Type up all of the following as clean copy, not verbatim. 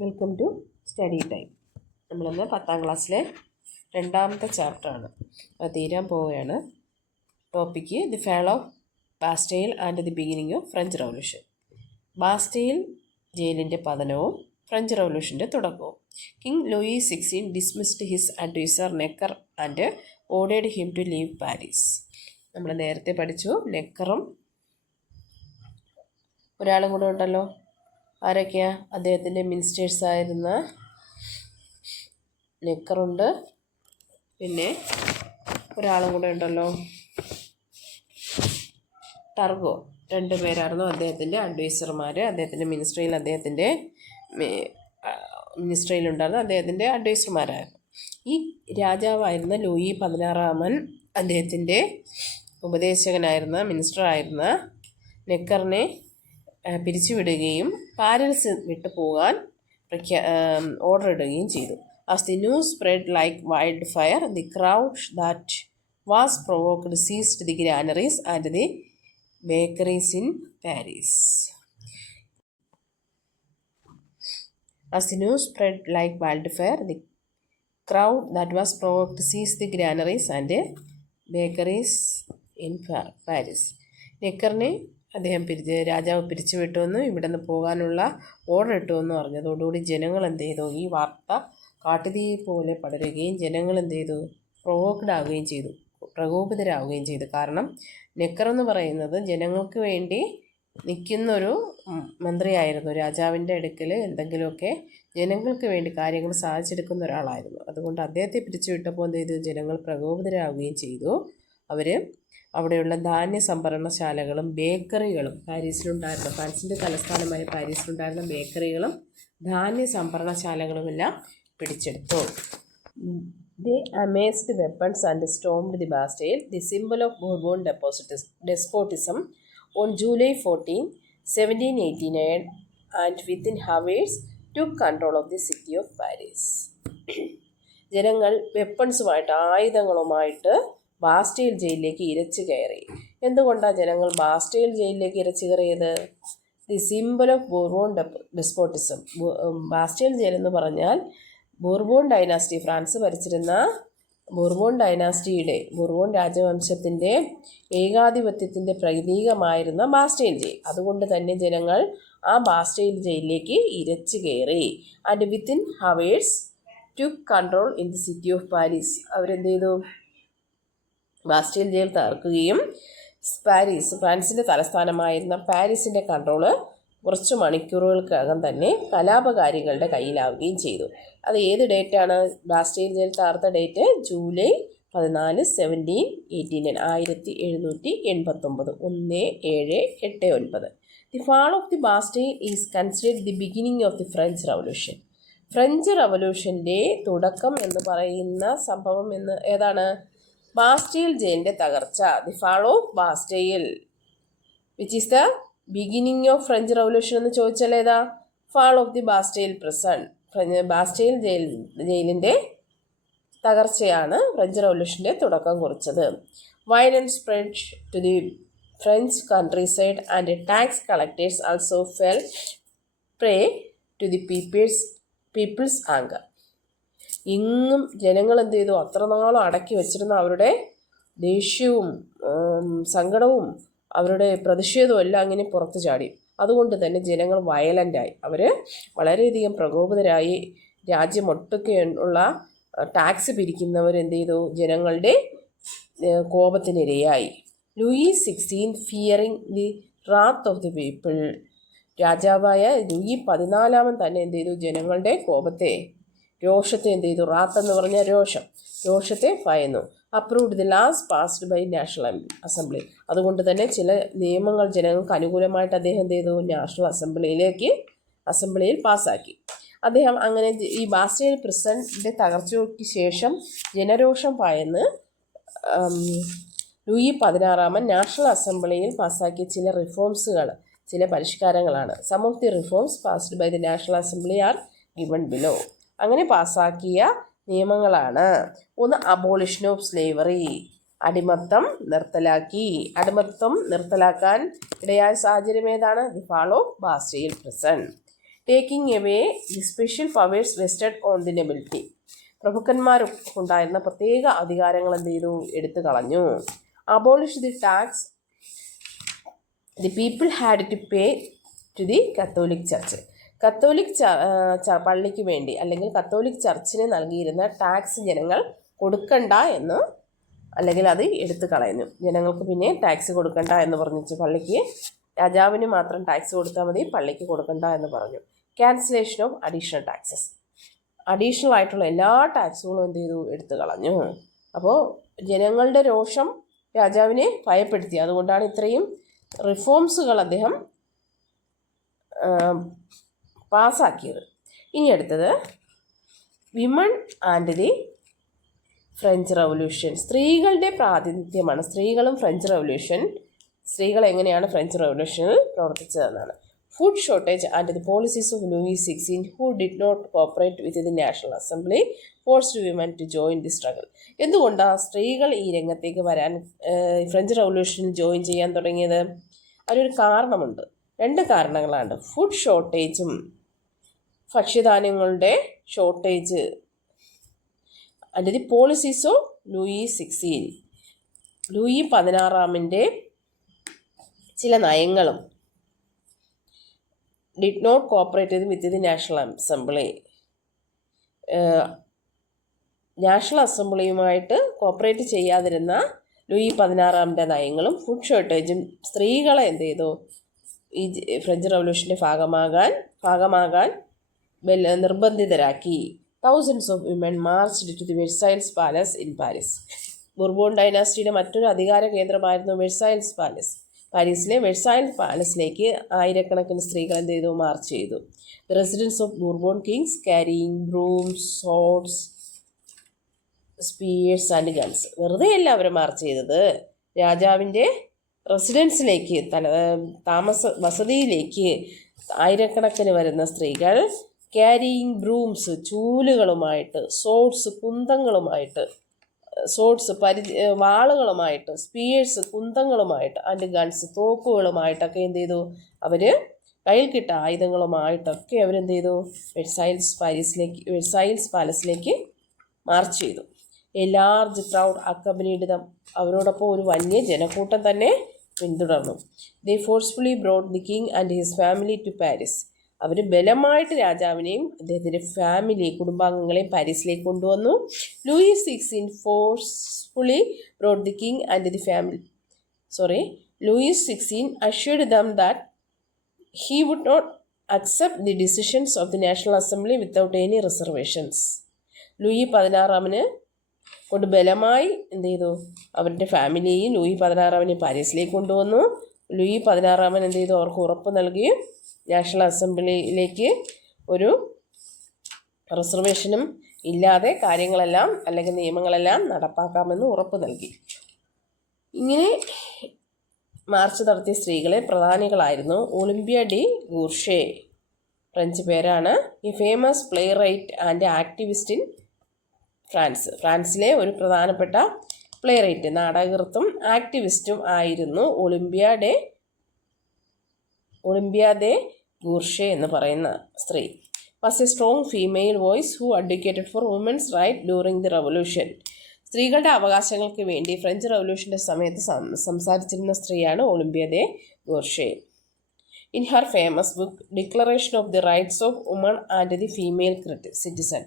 Welcome to study time. നമ്മളിന്ന് 10ാം ക്ലാസ്സിലെ രണ്ടാമത്തെ ചാപ്റ്ററാണ്. അത് തീരാൻ പോവുകയാണ്. Topic the fall of Bastille and the beginning of French revolution. Bastille ജയിലിൻ്റെ പതനവും ഫ്രഞ്ച് റവല്യൂഷൻ്റെ തുടക്കവും. King Louis 16 dismissed his adviser Necker and ordered him to leave Paris. നമ്മൾ നേരത്തെ പഠിച്ചു. നെക്കറും ഒരാളും കൂടെ ഉണ്ടല്ലോ. ആരൊക്കെയാ? അദ്ദേഹത്തിൻ്റെ മിനിസ്റ്റേഴ്സായിരുന്ന നെക്കറുണ്ട്, പിന്നെ ഒരാളും കൂടെ ഉണ്ടല്ലോ, ടർഗോ. 2 പേരായിരുന്നു അദ്ദേഹത്തിൻ്റെ അഡ്വൈസർമാർ. അദ്ദേഹത്തിൻ്റെ മിനിസ്ട്രിയിലുണ്ടായിരുന്ന അദ്ദേഹത്തിൻ്റെ അഡ്വൈസർമാരായിരുന്നു. ഈ രാജാവായിരുന്ന ലൂയി 16 അദ്ദേഹത്തിൻ്റെ ഉപദേശകനായിരുന്ന മിനിസ്റ്ററായിരുന്ന നെക്കറിനെ പിരിച്ചുവിടുകയും പാരീസ് വിട്ടു പോകാൻ ഓർഡർ ഇടുകയും ചെയ്തു. As the news spread like wildfire, the crowd that was provoked seized the granaries and the bakeries in Paris. As the news spread like wildfire, the crowd that was provoked seized the granaries and the bakeries in Paris. നെക്കറിനെ രാജാവ് പിരിച്ചുവിട്ടുവെന്നും ഇവിടെ നിന്ന് പോകാനുള്ള order ഇട്ടുവെന്ന് പറഞ്ഞതോടുകൂടി ജനങ്ങൾ എന്ത് ചെയ്തു? ഈ വാർത്ത കാട്ടുതീ പോലെ പടരുകയും ജനങ്ങൾ എന്ത് ചെയ്തു? പ്രകോപിതരാവുകയും ചെയ്തു. കാരണം നെക്കർ എന്ന് പറയുന്നത് ജനങ്ങൾക്ക് വേണ്ടി നിൽക്കുന്നൊരു മന്ത്രിയായിരുന്നു. രാജാവിൻ്റെ അടുക്കൽ എന്തെങ്കിലുമൊക്കെ ജനങ്ങൾക്ക് വേണ്ടി കാര്യങ്ങൾ സാധിച്ചെടുക്കുന്ന ഒരാളായിരുന്നു. അതുകൊണ്ട് അദ്ദേഹത്തെ പിരിച്ചുവിട്ടപ്പോൾ എന്ത് ചെയ്തു? ജനങ്ങൾ പ്രകോപിതരാവുകയും ചെയ്തു. അവർ അവിടെയുള്ള ധാന്യ സംഭരണശാലകളും ബേക്കറികളും പാരീസിലുണ്ടായിരുന്ന, ഫ്രാൻസിൻ്റെ തലസ്ഥാനമായ പാരീസിലുണ്ടായിരുന്ന ബേക്കറികളും ധാന്യ സംഭരണശാലകളുമെല്ലാം പിടിച്ചെടുത്തു. The amassed weapons and stormed the Bastille, the symbol of Bourbon despotism, on July 14, 1789 and within hours took control of the city of Paris. ജനങ്ങൾ വെപ്പൺസുമായിട്ട്, ആയുധങ്ങളുമായിട്ട് ബാസ്റ്റൈൽ ജയിലിലേക്ക് ഇരച്ചു കയറി. എന്തുകൊണ്ടാണ് ജനങ്ങൾ ബാസ്റ്റൈൽ ജയിലിലേക്ക് ഇരച്ചു കയറിയത്? The symbol of Bourbon despotism. Bastille ജയിൽ എന്ന് പറഞ്ഞാൽ ബോർബോൺ ഡൈനാസ്റ്റി, ഫ്രാൻസ് ഭരിച്ചിരുന്ന ബോർബോൺ രാജവംശത്തിൻ്റെ ഏകാധിപത്യത്തിൻ്റെ പ്രതീകമായിരുന്ന ബാസ്റ്റൈൽ ജയിൽ. അതുകൊണ്ട് തന്നെ ജനങ്ങൾ ആ ബാസ്റ്റൈൽ ജയിലിലേക്ക് ഇരച്ചു കയറി. And within hours took control in the city of Paris. അവരെന്ത് ചെയ്തു? ബാസ്റ്റൈൽ ജയിൽ തകർക്കുകയും ഫ്രാൻസിൻ്റെ തലസ്ഥാനമായിരുന്ന പാരീസിൻ്റെ കൺട്രോള് കുറച്ച് മണിക്കൂറുകൾക്കകം തന്നെ കലാപകാരികളുടെ കയ്യിലാവുകയും ചെയ്തു. അത് ഏത് ഡേറ്റാണ്? ബാസ്റ്റൈൽ ജയിൽ തകർത്ത date July 14, 1789, 1789. The fall of the Bastille is considered the beginning of the French revolution. French റവല്യൂഷൻ്റെ തുടക്കം എന്ന് പറയുന്ന സംഭവം ഏതാണ്? ബാസ്റ്റൈൽ ജയിലിൻ്റെ തകർച്ച. The fall of Bastille which is the beginning of French revolution എന്ന് ചോദിച്ചാൽ ഏതാ? Fall of the Bastille prison. Bastille ജയിലിൻ്റെ തകർച്ചയാണ് ഫ്രഞ്ച് റവല്യൂഷൻ്റെ തുടക്കം കുറിച്ചത്. Violence spread to the French countryside and tax collectors also fell prey to the people's anger. എങ്ങും ജനങ്ങൾ എന്ത് ചെയ്തു? അത്ര നാളും അടക്കി വച്ചിരുന്ന അവരുടെ ദേഷ്യവും സങ്കടവും അവരുടെ പ്രതിഷേധവും എല്ലാം അങ്ങനെ പുറത്തു ചാടി. അതുകൊണ്ട് തന്നെ ജനങ്ങൾ വയലൻ്റായി. അവർ വളരെയധികം പ്രകോപിതരായി. രാജ്യമൊട്ടൊക്കെ ഉള്ള ടാക്സ് പിരിക്കുന്നവരെന്ത് ചെയ്തു? ജനങ്ങളുടെ കോപത്തിനിരയായി. Louis 16 fearing the റാത്ത് of the people. രാജാവായ ലൂയി 14 തന്നെ എന്ത് ചെയ്തു? ജനങ്ങളുടെ രോഷത്തെ എന്ത് ചെയ്തു? റാത്ത് എന്ന് പറഞ്ഞാൽ രോഷത്തെ ഭയന്നു. Approved the laws passed by national assembly. അതുകൊണ്ട് തന്നെ ചില നിയമങ്ങൾ ജനങ്ങൾക്ക് അനുകൂലമായിട്ട് അദ്ദേഹം എന്ത് ചെയ്തു? നാഷണൽ അസംബ്ലിയിൽ പാസ്സാക്കി. അദ്ദേഹം അങ്ങനെ ഈ ബാസ്റ്റൈൽ പ്രിസണിൻ്റെ തകർച്ചയ്ക്ക് ശേഷം ജനരോഷം ഭയന്ന് ലൂയി 16 നാഷണൽ അസംബ്ലിയിൽ പാസ്സാക്കിയ ചില പരിഷ്കാരങ്ങളാണ്. Some of the reforms passed by the national assembly are given below. അങ്ങനെ പാസ്സാക്കിയ നിയമങ്ങളാണ്: 1. Abolition of slavery. അടിമത്തം നിർത്തലാക്കാൻ ഇടയായ സാഹചര്യം ഏതാണ്? The fall of Bastille prison. Taking away the special powers vested on the nobility. പ്രഭുക്കന്മാർക്കുണ്ടായിരുന്ന പ്രത്യേക അധികാരങ്ങൾ എന്ത് ചെയ്തു? എടുത്തു കളഞ്ഞു. Abolish the tax the people had to pay to the Catholic church. Catholic പള്ളിക്ക് വേണ്ടി അല്ലെങ്കിൽ കത്തോലിക് ചർച്ചിന് നൽകിയിരുന്ന ടാക്സ് ജനങ്ങൾ കൊടുക്കണ്ട എന്ന്, അല്ലെങ്കിൽ അത് എടുത്തു കളയുന്നു. ജനങ്ങൾക്ക് പിന്നെ ടാക്സ് കൊടുക്കണ്ട എന്ന് പറഞ്ഞു. പള്ളിക്ക് രാജാവിന് മാത്രം ടാക്സ് കൊടുത്താൽ മതി, പള്ളിക്ക് കൊടുക്കണ്ട എന്ന് പറഞ്ഞു. Cancellation of additional taxes. Additional ആയിട്ടുള്ള എല്ലാ ടാക്സുകളും എന്ത് ചെയ്തു? എടുത്തു കളഞ്ഞു. അപ്പോൾ ജനങ്ങളുടെ രോഷം രാജാവിനെ ഭയപ്പെടുത്തി. അതുകൊണ്ടാണ് ഇത്രയും റിഫോംസുകൾ അദ്ദേഹം പാസ്സാക്കിയത്. ഇനി അടുത്തത് women and the French revolution. സ്ത്രീകളുടെ പ്രാതിനിധ്യമാണ്. സ്ത്രീകളും ഫ്രഞ്ച് റവല്യൂഷൻ, സ്ത്രീകൾ എങ്ങനെയാണ് ഫ്രഞ്ച് റവല്യൂഷനിൽ പ്രവർത്തിച്ചതെന്നാണ്. Food shortage and the policies of Louis XVI who did not cooperate with the national assembly forced women to join the struggle. എന്തുകൊണ്ടാണ് സ്ത്രീകൾ ഈ രംഗത്തേക്ക് വരാൻ, ഫ്രഞ്ച് റവല്യൂഷനിൽ ജോയിൻ ചെയ്യാൻ തുടങ്ങിയത്? അതിനൊരു കാരണമുണ്ട്. 2 കാരണങ്ങളാണ്. ഫുഡ് ഷോർട്ടേജും, ഭക്ഷ്യധാന്യങ്ങളുടെ shortage, and the policies of Louis XVI. Louis 16 ചില നയങ്ങളും did not cooperate with the national assembly. National അസംബ്ലിയുമായിട്ട് കോപ്പറേറ്റ് ചെയ്യാതിരുന്ന ലൂയി 16 നയങ്ങളും ഫുഡ് ഷോർട്ടേജും സ്ത്രീകളെ എന്ത് ചെയ്തു? ഈ ഫ്രഞ്ച് റവല്യൂഷൻ്റെ ഭാഗമാകാൻ നിർബന്ധിതരാക്കി. Thousands of women marched to the Versailles palace in Paris. Bourbon ഡൈനാസ്റ്റിയുടെ മറ്റൊരു അധികാര കേന്ദ്രമായിരുന്നു വെഴ്സൈൽസ് പാലസ്. പാരീസിലെ വെഴ്സൈൽസ് പാലസിലേക്ക് ആയിരക്കണക്കിന് സ്ത്രീകൾ എന്ത് ചെയ്തു? മാർച്ച് ചെയ്തു. The residence of Bourbon kings carrying brooms, swords, spears and guns. വെറുതെ അല്ല അവർ മാർച്ച് ചെയ്തത്. രാജാവിൻ്റെ റെസിഡൻസിലേക്ക്, വസതിയിലേക്ക് ആയിരക്കണക്കിന് വരുന്ന സ്ത്രീകൾ ക്യാരിയിങ് ബ്രൂംസ്, ചൂലുകളുമായിട്ട്, സോർഡ്സ്, കുന്തങ്ങളുമായിട്ട്, വാളുകളുമായിട്ട്, സ്പീയേഴ്സ്, കുന്തങ്ങളുമായിട്ട്, ആൻഡ് ഗൺസ്, തോക്കുകളുമായിട്ടൊക്കെ എന്ത് ചെയ്തു? അവർ കയ്യിൽ കിട്ട ആയുധങ്ങളുമായിട്ടൊക്കെ അവരെന്ത് ചെയ്തു? വെഴ്സൈൽസ് പാലസിലേക്ക് മാർച്ച് ചെയ്തു. A large crowd accompanied them. അവരോടൊപ്പം ഒരു വലിയ ജനക്കൂട്ടം തന്നെ പിന്തുടർന്നു. They forcefully brought the king and his family to Paris. അവർ ബലമായിട്ട് രാജാവിനെയും അദ്ദേഹത്തിൻ്റെ കുടുംബാംഗങ്ങളെയും പാരീസിലേക്ക് കൊണ്ടുവന്നു. Louis XVI forcefully brought the king and the Louis XVI assured them that he would not accept the decisions of the National Assembly without any reservations. Louis 16 കൊണ്ട് ബലമായി എന്ത് ചെയ്തു? അവരുടെ ഫാമിലിയെയും ലൂയി 16 പാരീസിലേക്ക് കൊണ്ടുവന്നു. ലൂയി 16 എന്ത് ചെയ്തു? അവർക്ക് ഉറപ്പ് നൽകി നാഷണൽ അസംബ്ലിയിലേക്ക് ഒരു റിസർവേഷനും ഇല്ലാതെ കാര്യങ്ങളെല്ലാം അല്ലെങ്കിൽ നിയമങ്ങളെല്ലാം നടപ്പാക്കാമെന്ന് ഉറപ്പ് നൽകി. ഇങ്ങനെ മാർച്ച് നടത്തിയ സ്ത്രീകളെ പ്രധാനികളായിരുന്നു ഒളിമ്പിയ ഡി ഗൂർഷേ, ഫ്രഞ്ച് പേരാണ്. ഈ famous playwright and activist in ഫ്രാൻസിലെ ഒരു പ്രധാനപ്പെട്ട പ്ലേ റൈറ്റ്, നാടകകൃത്തും ആക്ടിവിസ്റ്റും ആയിരുന്നു ഒളിമ്പിയ ദെ ഗൂർഷേ എന്ന് പറയുന്ന സ്ത്രീ. Was a strong female voice who advocated for women's right during the revolution. സ്ത്രീകളുടെ അവകാശങ്ങൾക്ക് വേണ്ടി ഫ്രഞ്ച് റവല്യൂഷൻ്റെ സമയത്ത് സംസാരിച്ചിരുന്ന സ്ത്രീയാണ് Olympia de Gouges. In her famous book declaration of the rights of woman and the female citizen,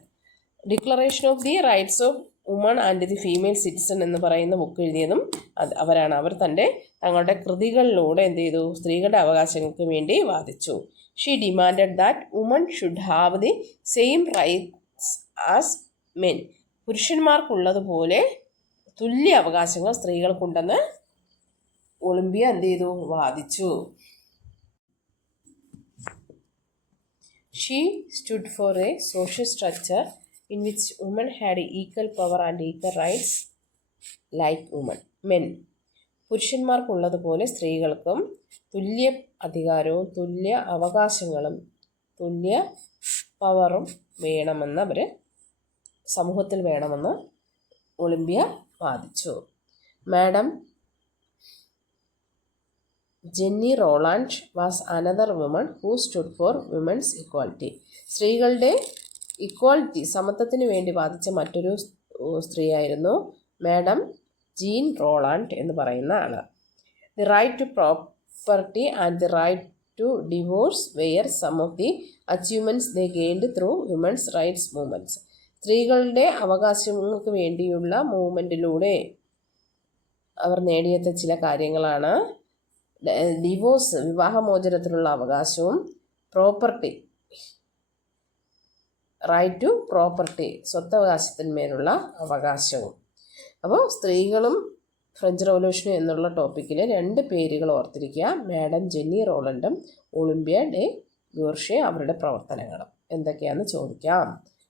declaration of the rights of woman and the female citizen എന്ന് പറയുന്ന book എഴുതിയതും അവരാണ്. അവർ തങ്ങളുടെ കൃതികളിലൂടെ എന്ത് ചെയ്തു? സ്ത്രീകളുടെ അവകാശങ്ങൾക്ക് വേണ്ടി വാദിച്ചു. She demanded that woman should have the same rights as men. പുരുഷന്മാർക്കുള്ളതുപോലെ തുല്യ അവകാശങ്ങൾ സ്ത്രീകൾക്കുണ്ടെന്ന് ഒളിമ്പിയ എന്ത് ചെയ്തു? വാദിച്ചു. She stood for a social structure in which women had equal power and equal rights like men. പുരുഷന്മാർക്കുള്ളതുപോലെ സ്ത്രീകൾക്കും തുല്യ അധികാരവും തുല്യ അവകാശങ്ങളും തുല്യ പവറും വേണമെന്ന് അവർ സമൂഹത്തിൽ വേണമെന്ന് ഒളിമ്പിയ വാദിച്ചു. Madam Jenny Roland was another woman who stood for women's equality. സ്ത്രീകളുടെ ഇക്വാലിറ്റി, സമത്വത്തിന് വേണ്ടി വാദിച്ച മറ്റൊരു സ്ത്രീയായിരുന്നു മാഡം ജീൻ റോളാൻഡ് എന്ന് പറയുന്ന ആൾ. The right to property and the right to divorce were some of the achievements they gained through women's rights movements. സ്ത്രീകളുടെ അവകാശങ്ങൾക്ക് വേണ്ടിയുള്ള മൂവ്മെൻറ്റിലൂടെ അവർ നേടിയെത്ത ചില കാര്യങ്ങളാണ് ഡിവോഴ്സ്, വിവാഹമോചനത്തിനുള്ള അവകാശവും, പ്രോപ്പർട്ടി, റൈറ്റ് ടു പ്രോപ്പർട്ടി, സ്വത്തവകാശത്തിന്മേലുള്ള അവകാശവും. അപ്പോൾ സ്ത്രീകളും ഫ്രഞ്ച് റവല്യൂഷനും എന്നുള്ള ടോപ്പിക്കിൽ 2 പേരുകൾ ഓർത്തിരിക്കുക. മാഡം ജെന്നി റോളണ്ടും ഒളിമ്പിയ ഡെ ഗൂർഷെ അവരുടെ പ്രവർത്തനങ്ങളും. എന്തൊക്കെയാണെന്ന് ചോദിക്കാം.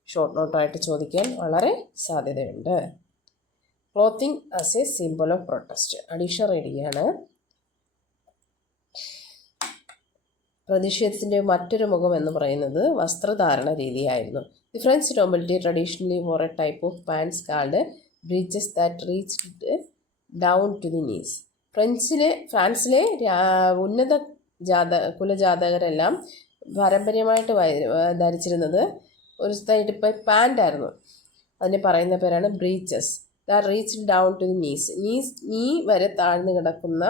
ഷോർട്ട് നോട്ടായിട്ട് ചോദിക്കാൻ വളരെ സാധ്യതയുണ്ട്. Clothing as a symbol of protest. Additional റീഡിംഗാണ്. പ്രതിഷേധത്തിൻ്റെ മറ്റൊരു മുഖം എന്ന് പറയുന്നത് വസ്ത്രധാരണ രീതിയായിരുന്നു. The French nobility traditionally wore a type of pants called breeches that reached down to the knees. ഫ്രാൻസിലെ ഉന്നത കുലജാതകരെല്ലാം പാരമ്പര്യമായിട്ട് ധരിച്ചിരുന്നത് ഒരു ടൈപ്പ് പാൻ്റായിരുന്നു. അതിന് പറയുന്ന പേരാണ് breeches that reached down to the knee വരെ താഴ്ന്നു കിടക്കുന്ന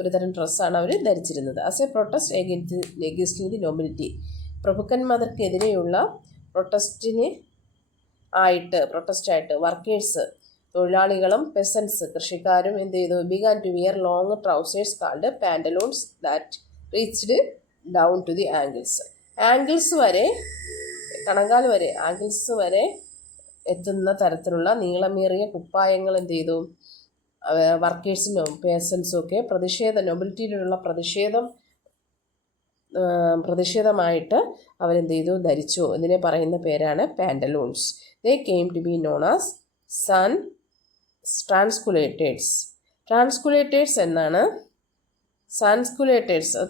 ഒരു തരം ഡ്രസ്സാണ് അവർ ധരിച്ചിരുന്നത്. As a protest against the nobility. പ്രഭുക്കന്മാർക്കെതിരെയുള്ള പ്രൊട്ടസ്റ്റായിട്ട് വർക്കേഴ്സ്, തൊഴിലാളികളും പെസൻസ്, കൃഷിക്കാരും എന്ത് ചെയ്തു? Began to wear long trousers called pantaloons that reached down to the ankles വരെ, കണങ്കാൽ വരെ, ആംഗിൾസ് വരെ എത്തുന്ന തരത്തിലുള്ള നീളമേറിയ കുപ്പായങ്ങൾ എന്ത് ചെയ്തു? വർക്കേഴ്സിനും പേഴ്സൺസും ഒക്കെ നൊബിലിറ്റിയിലുള്ള പ്രതിഷേധമായിട്ട് അവരെന്ത് ചെയ്തു? ധരിച്ചു. ഇതിനെ പറയുന്ന പേരാണ് pantaloons. They came to be known as transculators എന്നാണ്.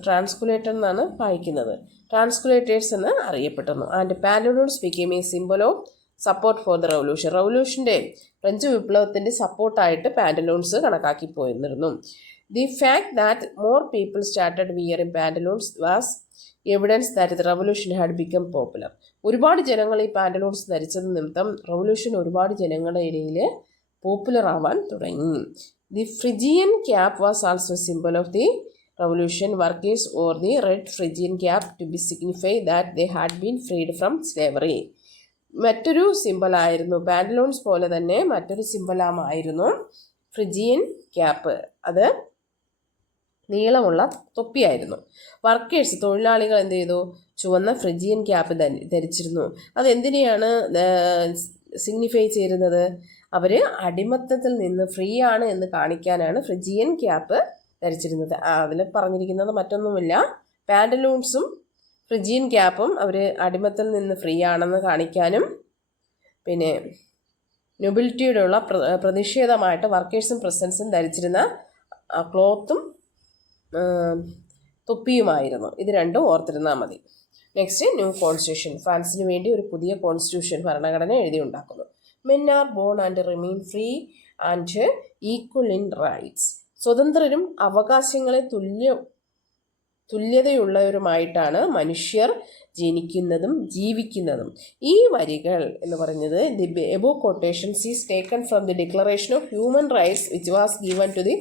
ട്രാൻസ്കുലേറ്റർ എന്നാണ് വായിക്കുന്നത്. ട്രാൻസ്കുലേറ്റേഴ്സ് എന്ന് അറിയപ്പെടുന്നു. And pantaloons became a symbol of support for the റവല്യൂഷൻ്റെ ഫ്രഞ്ച് വിപ്ലവത്തിൻ്റെ സപ്പോർട്ടായിട്ട് പാൻറ്റലൂൺസ് കണക്കാക്കി പോയിരുന്നു. The fact that more people started wearing pantaloons was evidence that the revolution had become popular. ഒരുപാട് ജനങ്ങൾ ഈ പാൻറ്റലൂൺസ് ധരിച്ചത് നിമിത്തം റവല്യൂഷൻ ഒരുപാട് ജനങ്ങളുടെ ഇടയിൽ പോപ്പുലർ ആവാൻ തുടങ്ങി. The Phrygian cap was also symbol of the revolution. Workers wore the red Phrygian cap to be signify that they had been freed from slavery. മറ്റൊരു സിംബലായിരുന്നു, പാൻറ്റലൂൺസ് പോലെ തന്നെ മറ്റൊരു സിംബലായിരുന്നു ഫ്രിജിയൻ ക്യാപ്പ്. അത് നീളമുള്ള തൊപ്പിയായിരുന്നു. വർക്കേഴ്സ്, തൊഴിലാളികൾ എന്ത് ചെയ്തു? ചുവന്ന ഫ്രിജിയൻ ക്യാപ്പ് ധരിച്ചിരുന്നു. അതെന്തിനെയാണ് സിഗ്നിഫൈ ചെയ്യുന്നത്? അവർ അടിമത്തത്തിൽ നിന്ന് ഫ്രീ ആണ് എന്ന് കാണിക്കാനാണ് ഫ്രിജിയൻ ക്യാപ്പ് ധരിച്ചിരുന്നത്. അതിൽ പറഞ്ഞിരിക്കുന്നത് മറ്റൊന്നുമില്ല, പാൻറ്റലൂൺസും ഫ്രിജിയൻ ക്യാപ്പും അവർ അടിമത്തിൽ നിന്ന് ഫ്രീ ആണെന്ന് കാണിക്കാനും, പിന്നെ നൊബിലിറ്റിയോടുള്ള പ്രതിഷേധമായിട്ട് വർക്കേഴ്സും പ്രസൻസും ധരിച്ചിരുന്ന ക്ലോത്തും തൊപ്പിയുമായിരുന്നു. ഇത് രണ്ടും ഓർത്തിരുന്നാൽ മതി. Next, new constitution. ഫ്രാൻസിന് വേണ്ടി ഒരു പുതിയ കോൺസ്റ്റിറ്റ്യൂഷൻ, ഭരണഘടന എഴുതി ഉണ്ടാക്കുന്നു. Men are born and remain free and equal in rights. സ്വതന്ത്രരും അവകാശങ്ങളെ തുല്യതയുള്ളവരുമായിട്ടാണ് മനുഷ്യർ ജനിക്കുന്നതും ജീവിക്കുന്നതും. ഈ വരികൾ എന്ന് പറഞ്ഞത് the above quotations is taken from the declaration of human rights which was given to the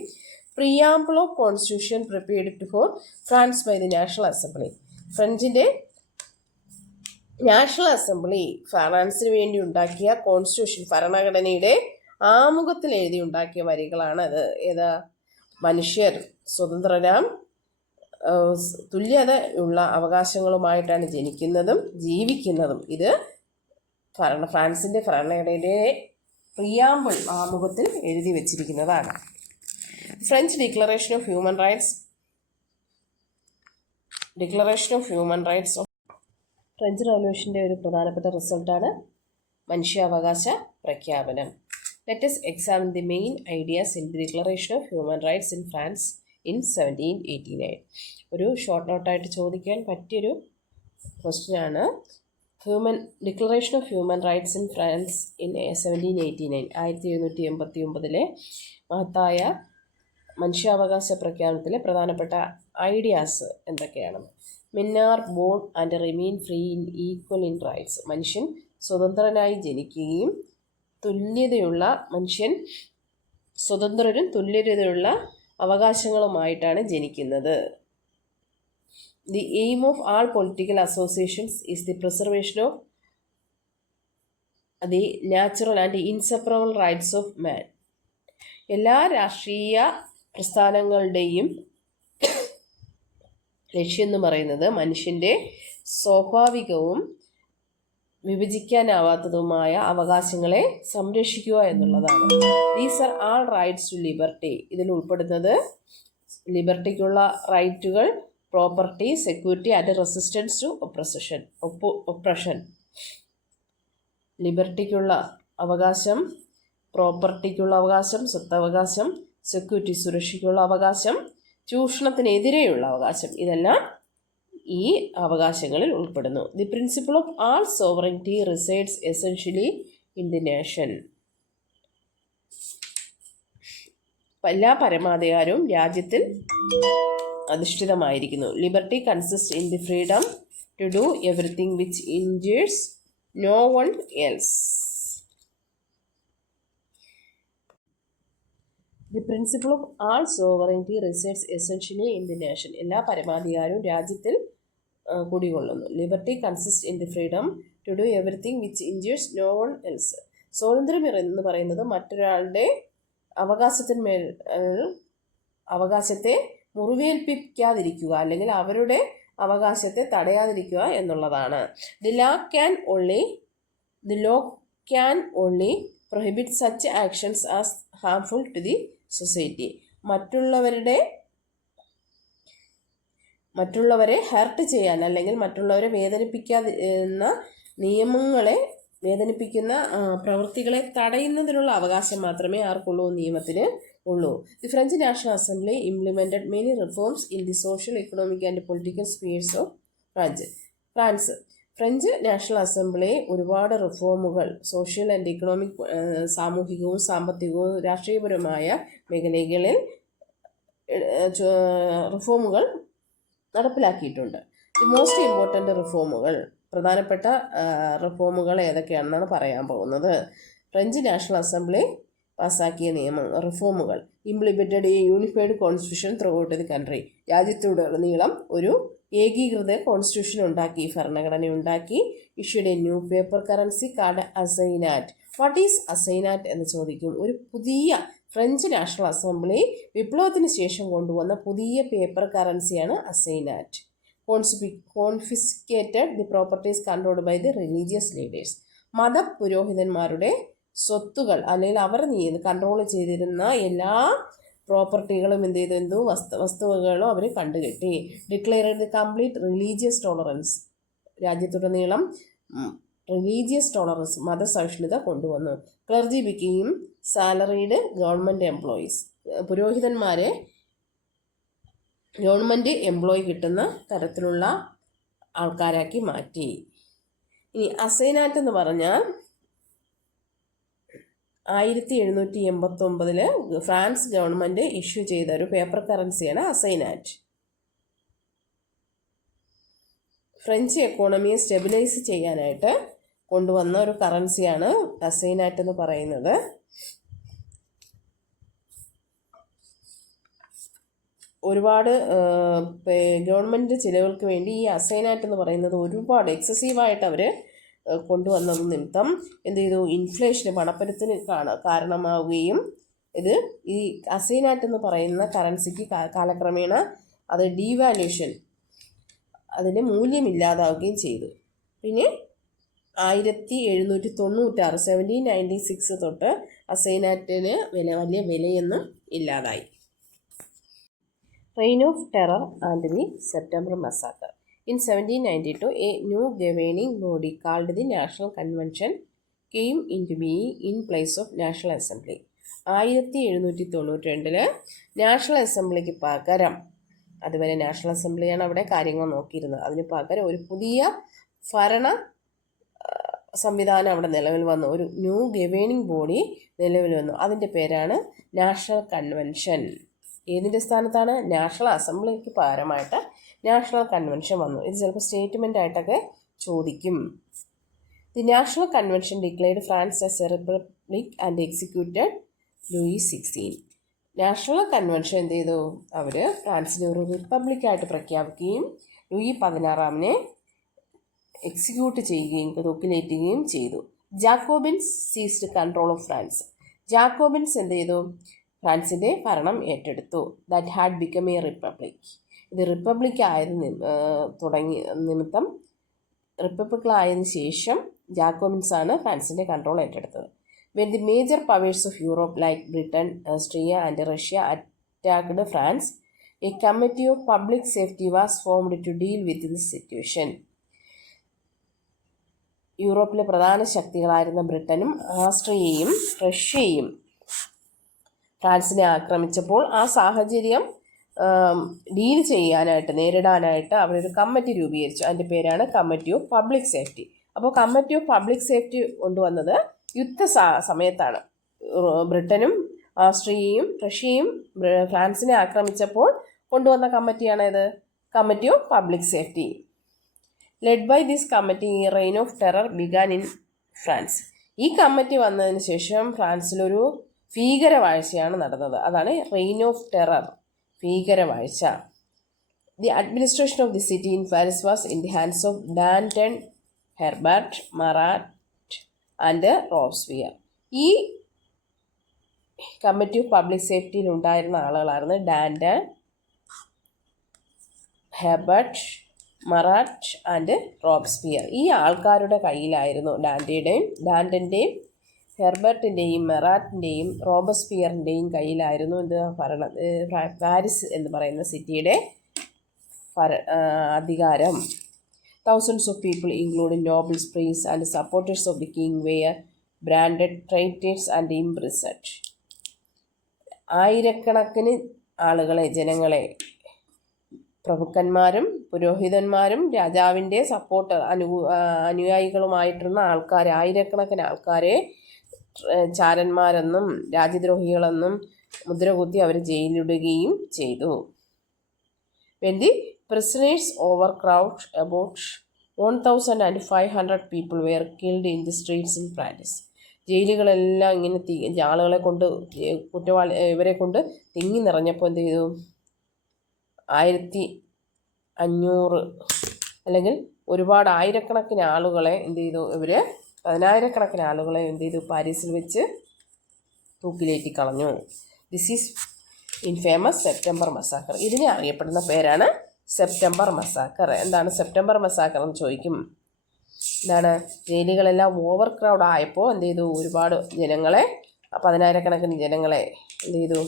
preamble of constitution prepared for France by the national assembly. ഫ്രഞ്ചിൻ്റെ നാഷണൽ അസംബ്ലി ഫ്രാൻസിന് വേണ്ടി ഉണ്ടാക്കിയ കോൺസ്റ്റിറ്റ്യൂഷൻ, ഭരണഘടനയുടെ ആമുഖത്തിൽ എഴുതി ഉണ്ടാക്കിയ വരികളാണ് അത്. ഏതാ? മനുഷ്യർ സ്വതന്ത്രരാം, തുല്യതയുള്ള അവകാശങ്ങളുമായിട്ടാണ് ജനിക്കുന്നതും ജീവിക്കുന്നതും. ഇത് ഫ്രാൻസിൻ്റെ ഭരണഘടനയുടെ പ്രിയാമ്പിൾ ആമുഖത്തിൽ എഴുതി വച്ചിരിക്കുന്നതാണ്. French declaration of human rights French റവല്യൂഷൻ്റെ ഒരു പ്രധാനപ്പെട്ട റിസൾട്ടാണ് മനുഷ്യാവകാശ പ്രഖ്യാപനം. Let us examine the main ideas in the Declaration of Human Rights in France in 1789. ഒരു ഷോർട്ട് നോട്ടായിട്ട് ചോദിക്കാൻ പറ്റിയൊരു ക്വസ്റ്റ്യനാണ്. Declaration of human rights in France in 1789, 1789 മഹത്തായ മനുഷ്യാവകാശ പ്രഖ്യാപനത്തിലെ പ്രധാനപ്പെട്ട ഐഡിയാസ് എന്തൊക്കെയാണ്? Men are born and remain free in equal in rights. മനുഷ്യൻ സ്വതന്ത്രനായി ജനിക്കുകയും സ്വതന്ത്രരും തുല്യതയുള്ള അവകാശങ്ങളുമായിട്ടാണ് ജനിക്കുന്നത്. The aim of all political associations is the preservation of the natural and inseparable rights of മാൻ. എല്ലാ രാഷ്ട്രീയ പ്രസ്ഥാനങ്ങളുടെയും ലക്ഷ്യം എന്ന് പറയുന്നത് മനുഷ്യൻ്റെ സ്വാഭാവികവും വിഭജിക്കാനാവാത്തതുമായ അവകാശങ്ങളെ സംരക്ഷിക്കുക എന്നുള്ളതാണ്. These are all rights to liberty. ഇതിൽ ഉൾപ്പെടുന്നത് ലിബർട്ടിക്കുള്ള റൈറ്റുകൾ, property, security and resistance to oppression. ലിബർട്ടിക്കുള്ള അവകാശം, പ്രോപ്പർട്ടിക്കുള്ള അവകാശം, സ്വത്തവകാശം, സെക്യൂരിറ്റി സുരക്ഷയ്ക്കുള്ള അവകാശം, ചൂഷണത്തിനെതിരെയുള്ള അവകാശം, ഇതെല്ലാം ഈ അവകാശങ്ങളിൽ ഉൾപ്പെടുന്നു. The principle of all sovereignty resides essentially in the nation. എല്ലാ പരമാധികാരവും രാജ്യത്തിൽ അധിഷ്ഠിതമായിരിക്കുന്നു. Liberty consist in the freedom to do everything which injures no one else. The principle of all sovereignty resides essentially in the nation. എല്ലാ പരമാധികാരവും രാജ്യത്തിൽ കുടികൊള്ളുന്നു. Liberty consist in the freedom to do everything which injures no one else. സ്വാതന്ത്ര്യം എന്ന് പറയുന്നത് മറ്റൊരാളുടെ അവകാശത്തെ മുറിവേൽപ്പിക്കാതിരിക്കുക, അല്ലെങ്കിൽ അവരുടെ അവകാശത്തെ തടയാതിരിക്കുക എന്നുള്ളതാണ്. The law can only prohibit such actions as harmful to the society. മറ്റുള്ളവരെ ഹർട്ട് ചെയ്യാൻ അല്ലെങ്കിൽ മറ്റുള്ളവരെ വേദനിപ്പിക്കുന്ന പ്രവൃത്തികളെ തടയുന്നതിനുള്ള അവകാശം മാത്രമേ ആർക്കുള്ളൂ? നിയമത്തിന് ഉള്ളൂ. The French national assembly implemented many reforms in the social, economic and political spheres of France. French national assembly ഒരുപാട് റിഫോമുകൾ സോഷ്യൽ ആൻഡ് എക്കണോമിക്, സാമൂഹികവും സാമ്പത്തികവും രാഷ്ട്രീയപരമായ മേഖലകളിൽ റിഫോമുകൾ നടപ്പിലാക്കിയിട്ടുണ്ട്. ദി മോസ്റ്റ് ഇമ്പോർട്ടൻ്റ് റിഫോമുകൾ, പ്രധാനപ്പെട്ട റിഫോമുകൾ ഏതൊക്കെയാണെന്നാണ് പറയാൻ പോകുന്നത്. ഫ്രഞ്ച് നാഷണൽ അസംബ്ലി പാസ്സാക്കിയ റിഫോമുകൾ. Implemented a unified constitution throughout the country. രാജ്യത്തുടനീളം ഒരു ഏകീകൃത കോൺസ്റ്റിറ്റ്യൂഷൻ ഉണ്ടാക്കി, ഭരണഘടന ഉണ്ടാക്കി. Issued a new paper currency called അസൈനാറ്റ്. What is അസൈനാറ്റ് എന്ന് ചോദിക്കും. ഒരു പുതിയ ഫ്രഞ്ച് നാഷണൽ അസംബ്ലി വിപ്ലവത്തിന് ശേഷം കൊണ്ടുവന്ന പുതിയ പേപ്പർ കറൻസിയാണ് assignat. Confiscated the properties controlled by the religious leaders. മതപുരോഹിതന്മാരുടെ സ്വത്തുകൾ അല്ലെങ്കിൽ അവർ കൺട്രോൾ ചെയ്തിരുന്ന എല്ലാ പ്രോപ്പർട്ടികളും വസ്തുവകകളും അവർ കണ്ടുകെട്ടി. Declared the complete religious tolerance. രാജ്യത്തുടനീളം റിലീജിയസ് ടോളറൻസ്, മതസഹിഷ്ണുത കൊണ്ടുവന്നു. Clergy became salaried government employees. പുരോഹിതന്മാരെ ഗവൺമെൻറ് എംപ്ലോയി കിട്ടുന്ന തരത്തിലുള്ള ആൾക്കാരാക്കി മാറ്റി. ഇനി അസൈനാറ്റ് എന്ന് പറഞ്ഞാൽ 1789 ഫ്രാൻസ് ഗവൺമെൻറ് ഇഷ്യൂ ചെയ്ത ഒരു പേപ്പർ കറൻസിയാണ് അസൈനാറ്റ്. ഫ്രഞ്ച് എക്കോണമിയെ സ്റ്റെബിലൈസ് ചെയ്യാനായിട്ട് കൊണ്ടുവന്ന ഒരു കറൻസിയാണ് അസൈനാറ്റ് എന്ന് പറയുന്നത്. ഒരുപാട് ഗവൺമെൻറ് ചിലവുകൾക്ക് വേണ്ടി ഈ അസൈനാറ്റ് എന്ന് പറയുന്നത് ഒരുപാട് എക്സസീവായിട്ട് അവർ കൊണ്ടുവന്നത് നിമിത്തം എന്ത് ചെയ്തു? ഇൻഫ്ലേഷന്, പണപ്പെരുത്തിന് കാരണമാവുകയും ഈ അസൈനാറ്റ് എന്ന് പറയുന്ന കറൻസിക്ക് കാലക്രമേണ അത് ഡീവാല്യൂഷൻ, അതിൻ്റെ മൂല്യമില്ലാതാവുകയും ചെയ്തു. പിന്നെ 1796 1796 തൊട്ട് അസൈനാറ്റിന് വലിയ വിലയൊന്നും ഇല്ലാതായി. Rain of terror and the September massacre. In 1792, a new governing body called the National Convention came into being in place of National Assembly. 1792 national അസംബ്ലിക്ക് പകരം, അതുവരെ നാഷണൽ അസംബ്ലിയാണ് അവിടെ കാര്യങ്ങൾ നോക്കിയിരുന്നത്, അതിന് പകരം ഒരു പുതിയ ഭരണ സംവിധാനം അവിടെ നിലവിൽ വന്നു. ഒരു ന്യൂ ഗവേണിംഗ് ബോഡി നിലവിൽ വന്നു. അതിൻ്റെ പേരാണ് നാഷണൽ കൺവെൻഷൻ. ഏതിൻ്റെ സ്ഥാനത്താണ്? നാഷണൽ അസംബ്ലിക്ക് പകരമായിട്ട് നാഷണൽ കൺവെൻഷൻ വന്നു. ഇത് ചിലപ്പോൾ സ്റ്റേറ്റ്മെൻ്റ് ആയിട്ടൊക്കെ ചോദിക്കും. The national convention declared France as a republic and executed Louis 16. National convention എന്ത് ചെയ്തു? അവർ ഫ്രാൻസിനെ ഒരു റിപ്പബ്ലിക്കായിട്ട് പ്രഖ്യാപിക്കുകയും ലൂയി 16 എക്സിക്യൂട്ട് ചെയ്യുകയും തൂക്കിലേറ്റുകയും ചെയ്തു. ജാക്കോബിൻസ് സീസ്ഡ് കൺട്രോൾ ഓഫ് ഫ്രാൻസ്. ജാക്കോബിൻസ് എന്ത് ചെയ്തു? ഫ്രാൻസിൻ്റെ ഭരണം ഏറ്റെടുത്തു. That had become A republic. ഇത് റിപ്പബ്ലിക്കായതിന് നിമിത്തം റിപ്പബ്ലിക്കായതിനു ശേഷം ജാക്കോബിൻസാണ് ഫ്രാൻസിൻ്റെ കൺട്രോൾ ഏറ്റെടുത്തത്. When the major powers of Europe like Britain, Austria and Russia attacked France, a committee of public safety was formed to deal with this situation. യൂറോപ്പിലെ പ്രധാന ശക്തികളായിരുന്ന ബ്രിട്ടനും ആസ്ട്രിയയും റഷ്യയും ഫ്രാൻസിനെ ആക്രമിച്ചപ്പോൾ ആ സാഹചര്യം ഡീൽ ചെയ്യാനായിട്ട് നേരിടാനായിട്ട് അവരൊരു കമ്മിറ്റി രൂപീകരിച്ചു. അതിൻ്റെ പേരാണ് കമ്മിറ്റി ഓഫ് പബ്ലിക് സേഫ്റ്റി. അപ്പോൾ കമ്മിറ്റി ഓഫ് പബ്ലിക് സേഫ്റ്റി കൊണ്ടുവന്നത് യുദ്ധ സമയത്താണ്. ബ്രിട്ടനും ആസ്ട്രിയയും റഷ്യയും ഫ്രാൻസിനെ ആക്രമിച്ചപ്പോൾ കൊണ്ടുവന്ന കമ്മിറ്റിയാണ് ഇത് committee of public safety. Led by this committee reign of terror began in France. ഈ കമ്മിറ്റി വന്നതിന് ശേഷം ഫ്രാൻസിലൊരു ഭീകരവാഴ്ചയാണ് നടന്നത്. അതാണ് റെയിൻ ഓഫ് ടെറർ, ഭീകരവാഴ്ച. The administration of the city in Paris was in the hands of Danton, Herbert, Marat and Robespierre. ഈ committee of public സേഫ്റ്റിയിൽ ഉണ്ടായിരുന്ന ആളുകളായിരുന്നു Danton, Herbert, Marat and Robespierre. ഈ ആൾക്കാരുടെ കയ്യിലായിരുന്നു ഡാന്റൻ്റെയും ഹെർബർട്ടിൻ്റെയും മെറാറ്റിൻ്റെയും റോബസ്പിയറിൻ്റെയും കയ്യിലായിരുന്നു പാരീസ് എന്ന് പറയുന്ന സിറ്റിയുടെ അധികാരം. Thousands of people, including nobles, priests, and supporters of the king, were branded traitors and imprisoned. ആയിരക്കണക്കിന് ആളുകളെ, ജനങ്ങളെ, പ്രഭുക്കന്മാരും പുരോഹിതന്മാരും രാജാവിൻ്റെ അനുയായികളുമായിട്ടുള്ള ആൾക്കാർ, ആയിരക്കണക്കിന് ആൾക്കാരെ ചാരന്മാരെന്നും രാജ്യദ്രോഹികളെന്നും മുദ്രകുത്തി അവർ ജയിലിടുകയും ചെയ്തു. When the prisoners overcrowded, about 1,500 people were killed in the streets in Paris. ജയിലുകളെല്ലാം ഇങ്ങനെ ആളുകളെ കൊണ്ട് ഇവരെ കൊണ്ട് തിങ്ങി നിറഞ്ഞപ്പോൾ എന്ത് ചെയ്തു? 1500 അല്ലെങ്കിൽ ഒരുപാട് ആയിരക്കണക്കിന് ആളുകളെ എന്ത് ചെയ്തു? ഇവർ 10,000കണക്കിന് ആളുകളെ എന്ത് ചെയ്തു? പാരീസിൽ വെച്ച് തൂക്കിലേറ്റി കളഞ്ഞു. This is infamous September massacre. ഇതിനെ അറിയപ്പെടുന്ന പേരാണ് സെപ്റ്റംബർ മസാക്കർ. എന്താണ് സെപ്റ്റംബർ മസാക്കർ എന്ന് ചോദിക്കും. എന്താണ്? ജയിലുകളെല്ലാം ഓവർ ക്രൗഡ് ആയപ്പോൾ എന്ത് ചെയ്തു? ഒരുപാട് ജനങ്ങളെ, 10,000കണക്കിന് ജനങ്ങളെ എന്ത് ചെയ്തു?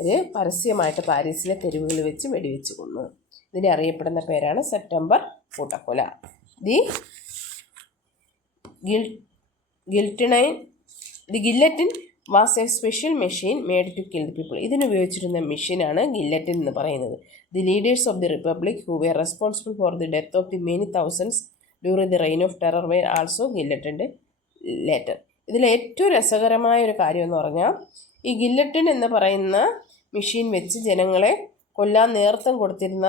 ഒരു പരസ്യമായിട്ട് പാരീസിലെ തെരുവുകളിൽ വെച്ച് വെടിവെച്ച് കൊന്നു. ഇതിനെ അറിയപ്പെടുന്ന പേരാണ് സെപ്റ്റംബർ കൂട്ടക്കൊല. The guillotine was a special machine made to kill the people. ഇതിനുപയോഗിച്ചിരുന്ന മെഷീനാണ് ഗില്ലറ്റിൻ എന്ന് പറയുന്നത്. The leaders of the republic who were responsible for the death of the many thousands during the reign of terror were also guillotined later. ഇതിൽ ഏറ്റവും രസകരമായ ഒരു കാര്യം എന്ന് പറഞ്ഞാൽ ഈ ഗില്ലറ്റിൻ എന്ന് പറയുന്ന മെഷീൻ വെച്ച് ജനങ്ങളെ കൊല്ലാൻ നേതൃത്വം കൊടുത്തിരുന്ന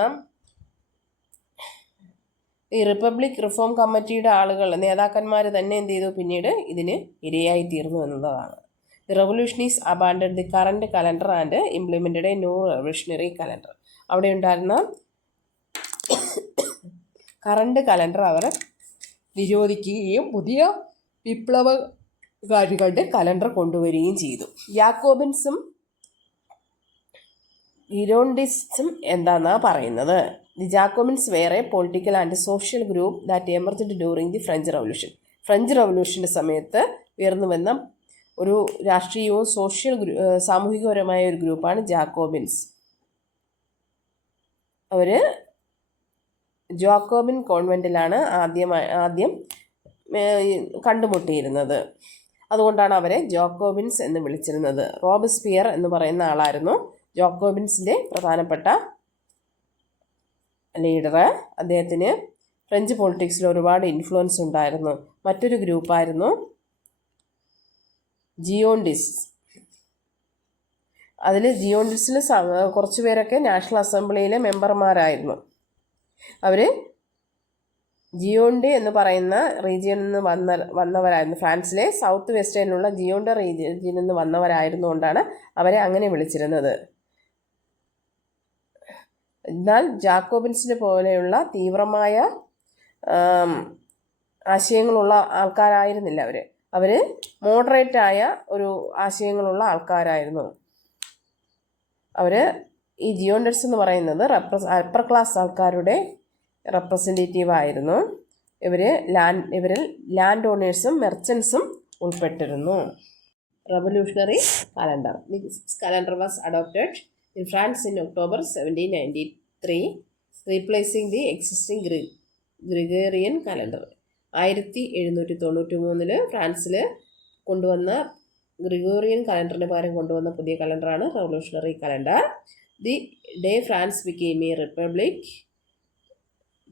ഈ റിപ്പബ്ലിക് റിഫോം കമ്മിറ്റിയുടെ നേതാക്കന്മാർ തന്നെ എന്ത് ചെയ്തു? പിന്നീട് ഇതിന് ഇരയായി തീർന്നു എന്നതാണ്. The revolutionaries abandoned the current calendar and implemented a new revolutionary calendar. അവിടെ ഉണ്ടായിരുന്ന കറണ്ട് കലണ്ടർ അവർ നിരോധിക്കുകയും പുതിയ വിപ്ലവകാരികളുടെ കലണ്ടർ കൊണ്ടുവരികയും ചെയ്തു. ജാക്കോബിൻസും ഗിരോണ്ടിസ്റ്റും എന്താണെന്നാണ് പറയുന്നത്? The Jacobins were political and social group that emerged during the French revolution. French റവല്യൂഷൻ്റെ സമയത്ത് ഉയർന്നു വന്ന ഒരു രാഷ്ട്രീയവും സാമൂഹികപരമായ ഒരു ഗ്രൂപ്പാണ് ജാക്കോബിൻസ്. അവർ ജാക്കോബിൻ കോൺവെൻറ്റിലാണ് ആദ്യം കണ്ടുമുട്ടിയിരുന്നത്. അതുകൊണ്ടാണ് അവരെ ജാക്കോബിൻസ് എന്ന് വിളിച്ചിരുന്നത്. റോബസ്പിയർ എന്ന് പറയുന്ന ആളായിരുന്നു ജാക്കോബിൻസിൻ്റെ പ്രധാനപ്പെട്ട ലീഡർ. അദ്ദേഹത്തിന് ഫ്രഞ്ച് പൊളിറ്റിക്സിൽ ഒരുപാട് ഇൻഫ്ലുവൻസ് ഉണ്ടായിരുന്നു. മറ്റൊരു ഗ്രൂപ്പായിരുന്നു ജിയോണ്ടിസ്റ്റ്. അതിൽ ജിയോണ്ടിസിൽ കുറച്ച് പേരൊക്കെ നാഷണൽ അസംബ്ലിയിലെ മെമ്പർമാരായിരുന്നു. അവർ ജിയോണ്ട് എന്ന് പറയുന്ന റീജിയനിൽ നിന്ന് വന്നവരായിരുന്നു. ഫ്രാൻസിലെ സൗത്ത് വെസ്റ്റേണിലുള്ള ജിയോണ്ട് റീജിയനിൽ നിന്ന് വന്നവരായിരുന്നുകൊണ്ടാണ് അവരെ അങ്ങനെ വിളിച്ചിരുന്നത്. എന്നാൽ ജാക്കോബിൻസിനെ പോലെയുള്ള തീവ്രമായ ആശയങ്ങളുള്ള ആൾക്കാരായിരുന്നില്ല അവർ. അവർ മോഡറേറ്റായ ഒരു ആശയങ്ങളുള്ള ആൾക്കാരായിരുന്നു. അവർ ഈ ജിയോണ്ടർസ് എന്ന് പറയുന്നത് അപ്പർ ക്ലാസ് ആൾക്കാരുടെ റെപ്രസെൻറ്റേറ്റീവ് ആയിരുന്നു. ഇവരിൽ ലാൻഡ് ഓണേഴ്സും മെർച്ചൻസും ഉൾപ്പെട്ടിരുന്നു. Revolutionary calendar. This calendar was adopted in France in October 1793, replacing the existing Gregorian calendar. 1793 ഫ്രാൻസിൽ കൊണ്ടുവന്ന ഗ്രിഗോറിയൻ കലണ്ടറിന് പകരം കൊണ്ടുവന്ന പുതിയ കലണ്ടറാണ് revolutionary calendar. The day France became a republic,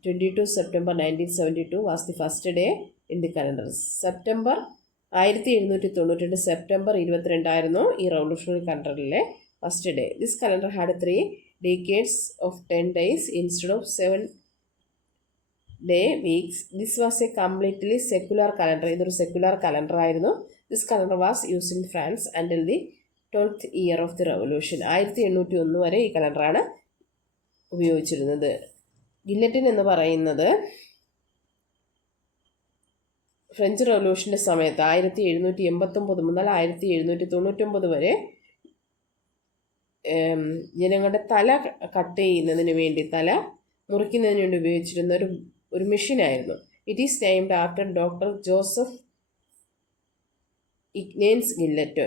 22 September 1972 was the first day in the calendar. 1792 September 22 ഈ revolutionary കലണ്ടറിലെ first day. This calendar had 3 decades of 10 days instead of 7-day weeks. This was a completely secular calendar. ഇതൊരു secular calendar ആയിരുന്നു. This calendar was used in France until the 12th year of the revolution. 1801 വരെ ഈ കലണ്ടറാണ് ഉപയോഗിച്ചിരുന്നത്. Guillotine എന്ന് പറയുന്നത് French റവല്യൂഷൻ്റെ സമയത്ത് 1789 മുതൽ 1799 വരെ ജനങ്ങളുടെ തല കട്ട് ചെയ്യുന്നതിന് വേണ്ടി, തല മുറിക്കുന്നതിന് വേണ്ടി ഉപയോഗിച്ചിരുന്ന ഒരു മെഷീനായിരുന്നു. It is named after doctor Joseph Ignace Guillot,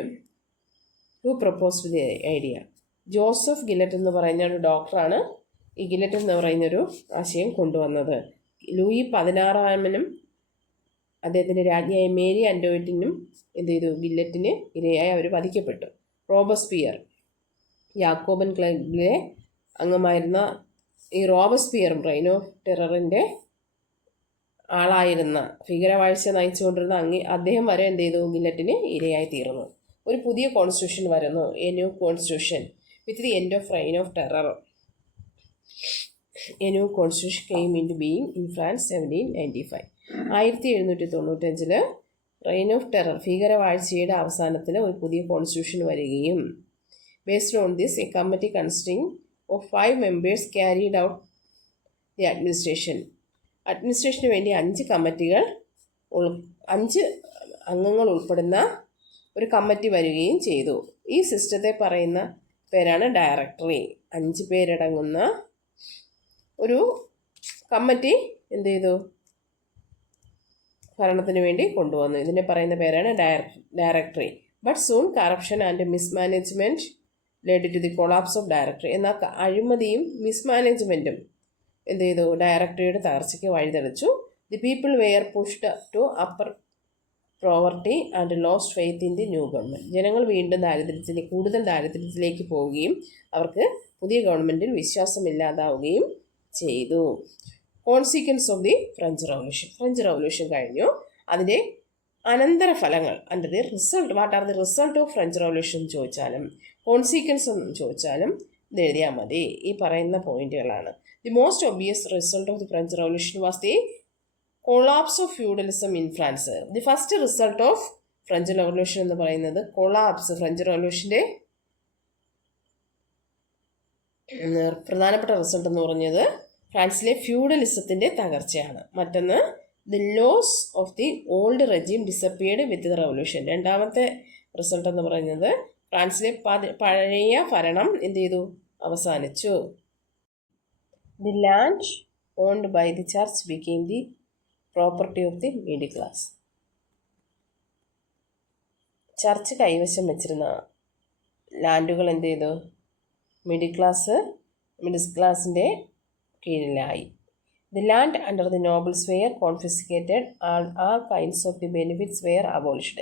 who proposed the idea. Joseph Guillot എന്ന് പറയുന്ന ഒരു ഡോക്ടറാണ് ഈ ഗില്ലറ്റ് എന്ന് പറയുന്നൊരു ആശയം കൊണ്ടുവന്നത്. ലൂയി 16 അദ്ദേഹത്തിൻ്റെ രാജ്ഞിയായ മേരി ആൻറ്റോയിറ്റിനും എന്ത് ചെയ്തു, ഗില്ലറ്റിന് ഇരയായി അവർ വധിക്കപ്പെട്ടു. റോബസ്പിയർ, യാക്കോബൻ ക്ലബിലെ അംഗമായിരുന്ന ഈ റോബസ്പിയറും റെയിൻ ഓഫ് ടെററിൻ്റെ ആളായിരുന്ന, ഭീകരവാഴ്ച നയിച്ചുകൊണ്ടിരുന്ന അദ്ദേഹം വരെ എന്ത് ചെയ്തു, ഗില്ലറ്റിന് ഇരയായി തീർന്നു. ഒരു പുതിയ കോൺസ്റ്റിറ്റ്യൂഷൻ വരുന്നു, a new constitution with the end of reign of terror. A new constitution came into being in France 1795. 1795 reign of terror, ഭീകരവാഴ്ചയുടെ അവസാനത്തിൽ ഒരു പുതിയ കോൺസ്റ്റിറ്റ്യൂഷൻ വരികയും based on this a committee consisting of 5 members carried out the administration. അഡ്മിനിസ്ട്രേഷന് വേണ്ടി 5 അംഗങ്ങൾ ഉൾപ്പെടുന്ന ഒരു committee വരികയും ചെയ്തു. ഈ സിസ്റ്റത്തെ പറയുന്ന പേരാണ് ഡയറക്ടറി. 5 പേരടങ്ങുന്ന ഒരു കമ്മിറ്റി എന്ത് ചെയ്തു, ഭരണത്തിന് വേണ്ടി കൊണ്ടുവന്നു. ഇതിനെ പറയുന്ന പേരാണ് directory. But soon corruption and mismanagement led to the collapse of directory. എന്നാൽ അഴിമതിയും മിസ്മാനേജ്മെൻറ്റും എന്ത് ചെയ്തു, ഡയറക്ടറിയുടെ തകർച്ചയ്ക്ക് വഴിതെളിച്ചു. The people were pushed to upper poverty and lost faith in the new government. ജനങ്ങൾ വീണ്ടും കൂടുതൽ ദാരിദ്ര്യത്തിലേക്ക് പോവുകയും അവർക്ക് പുതിയ ഗവൺമെൻറ്റിൽ വിശ്വാസമില്ലാതാവുകയും ചെയ്തു. Consequence of the French revolution. French revolution കഴിഞ്ഞു, അതിൻ്റെ അനന്തരഫലങ്ങൾ, അതിൻ്റെ result, what are the result of French revolution ചോദിച്ചാലും കോൺസിക്വൻസ് എന്ന് ചോദിച്ചാലും ഇത് എഴുതിയാൽ മതി. ഈ പറയുന്ന പോയിന്റുകളാണ്. The most ഒബിയസ് result of the French revolution was the collapse of feudalism in France. The first result of French revolution എന്ന് പറയുന്നത് കൊളാപ്സ്, ഫ്രഞ്ച് റവല്യൂഷൻ്റെ പ്രധാനപ്പെട്ട റിസൾട്ട് എന്ന് പറഞ്ഞത് ഫ്രാൻസിലെ ഫ്യൂഡലിസത്തിൻ്റെ തകർച്ചയാണ്. മറ്റൊന്ന് the laws of the old regime disappeared with the revolution. രണ്ടാമത്തെ റിസൾട്ട് എന്ന് പറയുന്നത് ഫ്രാൻസിലെ പഴയ ഭരണം എന്ത് ചെയ്തു, അവസാനിച്ചു. The land owned by the church became the property of the middle class. Church കൈവശം വെച്ചിരുന്ന ലാൻഡുകൾ എന്ത് ചെയ്തു, മിഡിൽ ക്ലാസിൻ്റെ കീഴിലായി. The land under the nobles were confiscated and all kinds of the benefits were abolished.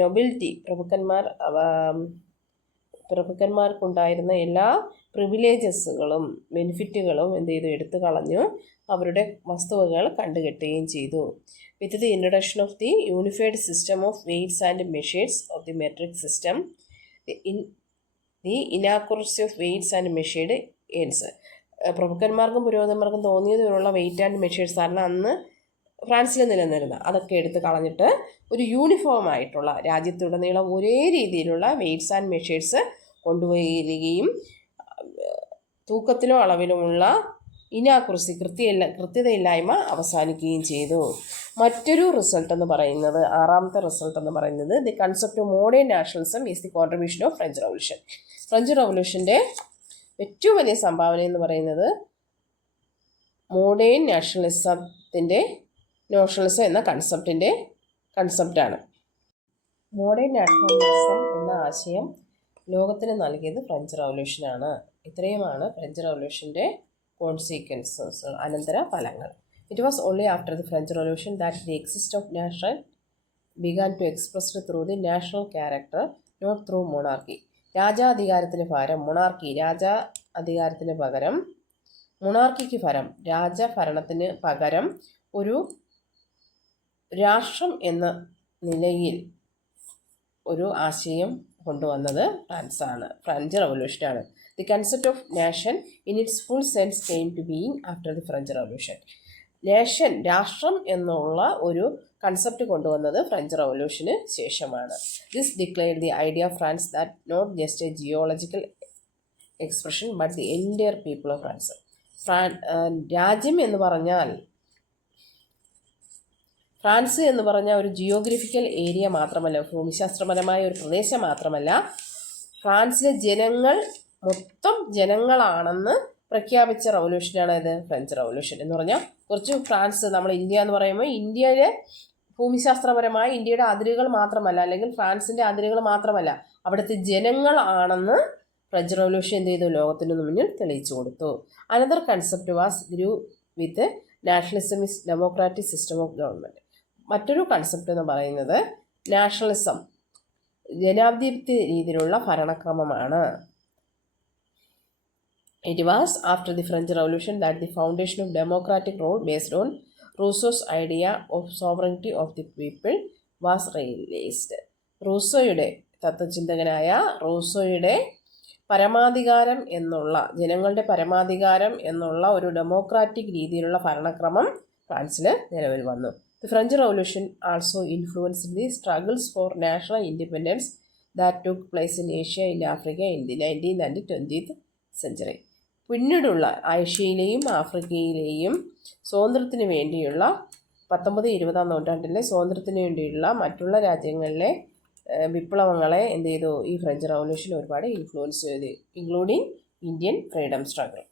Nobility, പ്രഭുക്കന്മാർക്കുണ്ടായിരുന്ന എല്ലാ പ്രിവിലേജസുകളും ബെനിഫിറ്റുകളും എന്ത് ചെയ്തു, എടുത്തു കളഞ്ഞു. അവരുടെ വസ്തുവകൾ കണ്ടുകെട്ടുകയും ചെയ്തു. With the introduction of the unified system of weights and measures of the metric system, the inaccuracy of weights and measured aids. പ്രഭുക്കന്മാർക്കും പുരോഹിതന്മാർക്കും തോന്നിയതിലുള്ള വെയിറ്റ് ആൻഡ് മെഷേഴ്സ് കാരണം അന്ന് ഫ്രാൻസിൽ നിലനിന്നിരുന്ന അതൊക്കെ എടുത്ത് കളഞ്ഞിട്ട് ഒരു യൂണിഫോം ആയിട്ടുള്ള രാജ്യത്തുടനീളം ഒരേ രീതിയിലുള്ള വെയ്റ്റ്സ് ആൻഡ് മെഷേഴ്സ് കൊണ്ടുവരികയും തൂക്കത്തിലോ അളവിലുമുള്ള ഇനാക്കുറസി കൃത്യതയില്ലായ്മ അവസാനിക്കുകയും ചെയ്തു. മറ്റൊരു റിസൾട്ട് എന്ന് പറയുന്നത്, ആറാമത്തെ റിസൾട്ട് എന്ന് പറയുന്നത്, the concept of modern nationalism is the contribution of French revolution. French റവല്യൂഷൻ്റെ ഏറ്റവും വലിയ സംഭാവന എന്ന് പറയുന്നത് മോഡേൺ നാഷണലിസം എന്ന കൺസെപ്റ്റാണ്. മോഡേൺ നാഷണലിസം എന്ന ആശയം ലോകത്തിന് നൽകിയത് ഫ്രഞ്ച് റവല്യൂഷനാണ്. ഇത്രയുമാണ് ഫ്രഞ്ച് റവല്യൂഷൻ്റെ കോൺസിക്വൻസസ്, അനന്തര ഫലങ്ങൾ. It was only after the French revolution that the exist of nation began to expressed through the national character, not through monarchy. രാജാധികാരത്തിന് പകരം മൊണാർക്കിക്ക് രാജഭരണത്തിന് പകരം ഒരു രാഷ്ട്രം എന്ന നിലയിൽ ഒരു ആശയം കൊണ്ടുവന്നത് ഫ്രഞ്ച് റവല്യൂഷനാണ്. The concept of nation in its full sense came to being after the French revolution. രാഷ്ട്രം എന്നുള്ള ഒരു കൺസെപ്റ്റ് കൊണ്ടുവന്നത് ഫ്രഞ്ച് റവല്യൂഷന് ശേഷമാണ്. This declared the idea of France that not just a geological expression but the entire people of France. രാജ്യം എന്ന് പറഞ്ഞാൽ, France എന്ന് പറഞ്ഞാൽ ഒരു ജിയോഗ്രഫിക്കൽ ഏരിയ മാത്രമല്ല, ഭൂമിശാസ്ത്രപരമായ ഒരു പ്രദേശം മാത്രമല്ല, ഫ്രാൻസിലെ മൊത്തം ജനങ്ങളാണെന്ന് പ്രഖ്യാപിച്ച റവല്യൂഷനാണ് ഇത് ഫ്രഞ്ച് റവല്യൂഷൻ എന്ന് പറഞ്ഞാൽ. കുറച്ച് ഫ്രാൻസ്, നമ്മൾ ഇന്ത്യ എന്ന് പറയുമ്പോൾ ഇന്ത്യയിലെ ഭൂമിശാസ്ത്രപരമായ ഇന്ത്യയുടെ അതിരുകൾ മാത്രമല്ല, അല്ലെങ്കിൽ ഫ്രാൻസിൻ്റെ അതിരുകൾ മാത്രമല്ല, അവിടുത്തെ ജനങ്ങളാണെന്ന് ഫ്രഞ്ച് റവല്യൂഷൻ എന്ത് ചെയ്തു? ലോകത്തിന് മുന്നിൽ തെളിയിച്ചു കൊടുത്തു. Another concept was grew with nationalism is democratic system of government. മറ്റൊരു കൺസെപ്റ്റ് എന്ന് പറയുന്നത് നാഷണലിസം, ജനാധിപത്യ രീതിയിലുള്ള ഭരണക്രമമാണ്. It was after the French Revolution that the foundation of democratic rule based on Rousseau's idea of sovereignty of the people was realized. തത്വചിന്തകനായ റൂസോയുടെ ജനങ്ങളുടെ പരമാധികാരം എന്നുള്ള ഒരു democratic രീതിയിലുള്ള ഭരണക്രമം ഫ്രാൻസിൽ നിലവിൽ വന്നു. The French Revolution also influenced the struggles for national independence that took place in Asia and Africa in the 19th and 20th century. പിന്നീടുള്ള ഏഷ്യയിലെയും ആഫ്രിക്കയിലെയും സ്വാതന്ത്ര്യത്തിന് വേണ്ടിയുള്ള 19-20 നൂറ്റാണ്ടിലെ സ്വാതന്ത്ര്യത്തിന് വേണ്ടിയുള്ള മറ്റുള്ള രാജ്യങ്ങളിലെ വിപ്ലവങ്ങളെ എന്ത് ചെയ്തു? ഈ ഫ്രഞ്ച് റവല്യൂഷൻ ഒരുപാട് ഇൻഫ്ലുവൻസ് ചെയ്തു, ഇൻക്ലൂഡിങ് ഇന്ത്യൻ ഫ്രീഡം സ്ട്രഗിൾ.